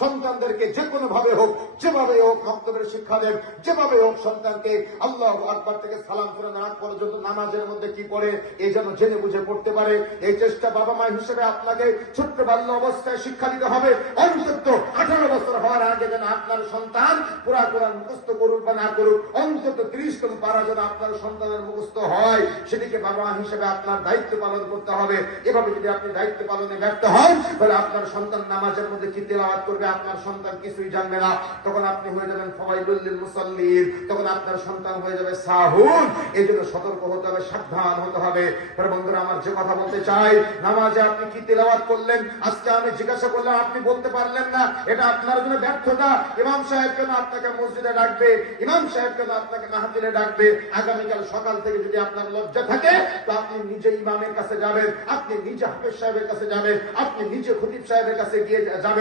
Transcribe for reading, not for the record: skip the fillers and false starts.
সন্তানদেরকে যে কোনো ভাবে হোক, যেভাবে হোক মক্তবের শিক্ষা দেন, যেভাবে হোক সন্তানকে আল্লাহু আকবার থেকে সালাম ফিরে আগ পর্যন্ত নামাজের মধ্যে কি পড়ে এই যেন জেনে বুঝে পড়তে পারে। এই চেষ্টা বাবা মা হিসেবে আপনাকে ছোট্ট বাল্য অবস্থায় শিক্ষা দিতে হবে। অন্তত 18 বছর হওয়ার আগে যেন আপনার সন্তান পুরা কোরআন মুখস্থ করুক বা না করুক, অন্তত 30 কোন পারা যেন আপনার সন্তানের মুখস্থ হয়, সেদিকে বাবা মা হিসেবে আপনার দায়িত্ব পালন করতে হবে। এভাবে যদি আপনি দায়িত্ব পালনে ব্যর্থ হন, তাহলে আপনার সন্তান নামাজের মধ্যে কি তেলাওয়াত করবে আপনার সন্তান কিছুই জানবে না। তখন আপনি হয়ে যাবেন ফাওয়াইলুল লিল মুসাল্লিন, তখন আপনার সন্তান হয়ে যাবে সাহুন। এই জন্য সতর্ক হতে হবে, সাবধান হতে হবে। বন্ধুরা আমার যে কথা বলতে চাই, নামাজে আপনি কি তেলাওয়াত করলেন আজকে আমি জিজ্ঞাসা করলাম, আপনি বলতে পারলেন না, এটা আপনার জন্য ব্যর্থতা। ইমাম সাহেব কেন আপনাকে মসজিদে ডাকবে, ইমাম সাহেব কেন আপনাকে মাহফিলে ডাকবে? আগামীকাল সকাল থেকে যদি আপনার লজ্জা থাকে, তো আপনি নিজে ইমামের কাছে যাবেন, আপনি নিজে হাফেজ সাহেবের কাছে যাবেন, আপনি নিজে খতিব সাহেবের কাছে গিয়ে যাবেন।